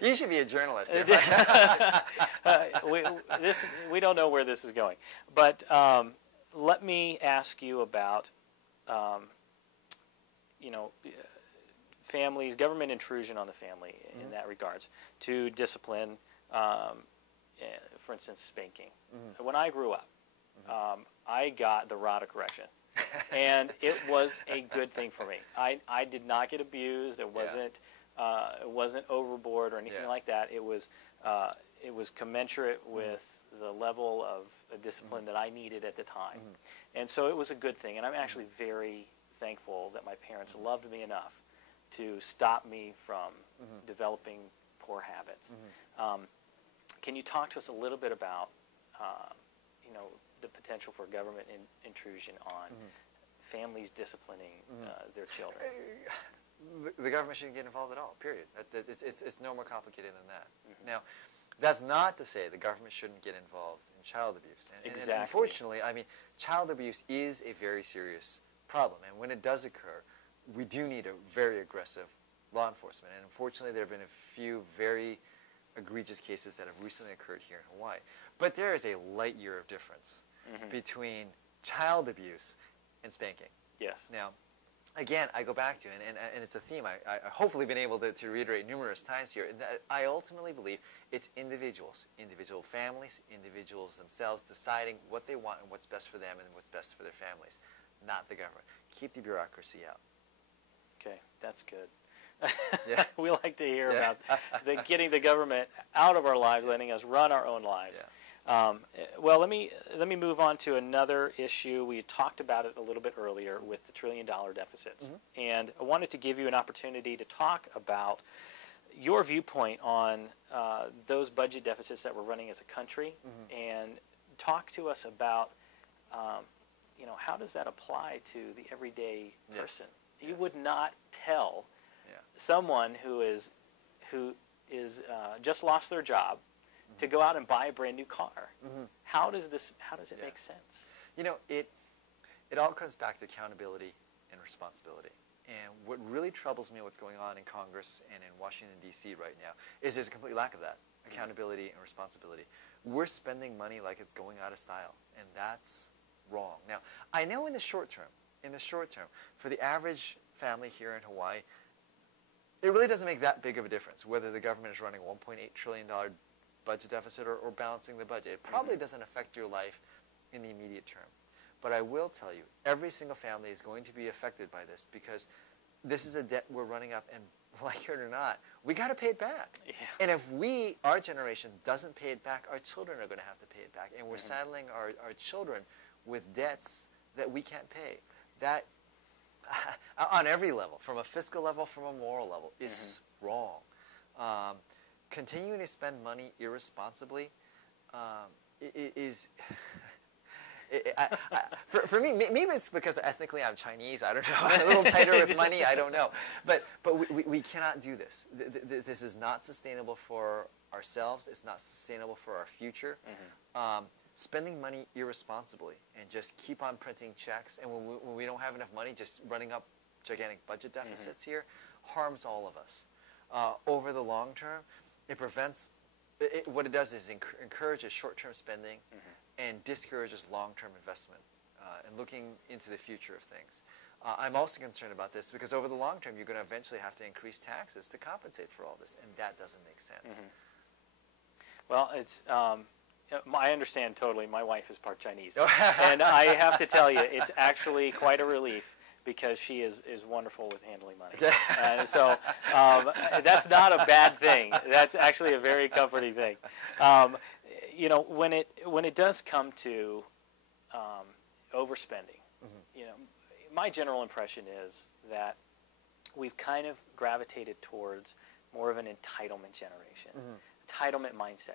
You should be a journalist. We don't know where this is going, but let me ask you about, you know, families, government intrusion on the family in that regards to discipline. For instance, spanking. When I grew up, I got the rod of correction. And it was a good thing for me. I did not get abused. It wasn't overboard or anything like that. It was commensurate with the level of discipline that I needed at the time. And so it was a good thing. And I'm actually very thankful that my parents loved me enough to stop me from developing poor habits. Can you talk to us a little bit about, you know, the potential for government intrusion on families disciplining their children? The government shouldn't get involved at all, period. It's no more complicated than that. Now, that's not to say the government shouldn't get involved in child abuse. And unfortunately, I mean, child abuse is a very serious problem. And when it does occur, we do need a very aggressive law enforcement. And unfortunately, there have been a few very egregious cases that have recently occurred here in Hawaii. But there is a light year of difference between child abuse and spanking. Yes. Now, again, I go back to, and it's a theme I hopefully been able to reiterate numerous times here, that I ultimately believe it's individuals, individual families, individuals themselves deciding what they want and what's best for them and what's best for their families, not the government. Keep the bureaucracy out. Okay, that's good. We like to hear about getting the government out of our lives, letting us run our own lives. Well, let me move on to another issue. We talked about it a little bit earlier with the $1 trillion deficits, and I wanted to give you an opportunity to talk about your viewpoint on those budget deficits that we're running as a country, and talk to us about, you know, how does that apply to the everyday person? You would not tell someone who is just lost their job to go out and buy a brand new car. How does it make sense? You know, it all comes back to accountability and responsibility. And what really troubles me, what's going on in Congress and in Washington, D.C. right now, is there's a complete lack of that, accountability and responsibility. We're spending money like it's going out of style, and that's wrong. Now, I know in the short term, for the average family here in Hawaii, it really doesn't make that big of a difference whether the government is running a $1.8 trillion budget deficit or balancing the budget. It probably doesn't affect your life in the immediate term. But I will tell you, every single family is going to be affected by this because this is a debt we're running up, and like it or not, we got to pay it back. And if our generation doesn't pay it back, our children are going to have to pay it back. And we're saddling our children with debts that we can't pay. That, on every level, from a fiscal level, from a moral level, is wrong. Continuing to spend money irresponsibly is... for me, maybe it's because ethnically I'm Chinese. I don't know. I'm a little tighter with money. I don't know. But we cannot do this. This is not sustainable for ourselves. It's not sustainable for our future. Spending money irresponsibly and just keep on printing checks, and when we don't have enough money, just running up gigantic budget deficits here, harms all of us. Over the long term, it prevents. What it does is encourages short-term spending and discourages long-term investment and looking into the future of things. I'm also concerned about this because over the long term, you're going to eventually have to increase taxes to compensate for all this, and that doesn't make sense. Well, it's I understand totally. My wife is part Chinese, and I have to tell you, it's actually quite a relief because she is wonderful with handling money. And so that's not a bad thing. That's actually a very comforting thing. You know, when it does come to overspending, you know, my general impression is that we've kind of gravitated towards more of an entitlement generation, entitlement mindset.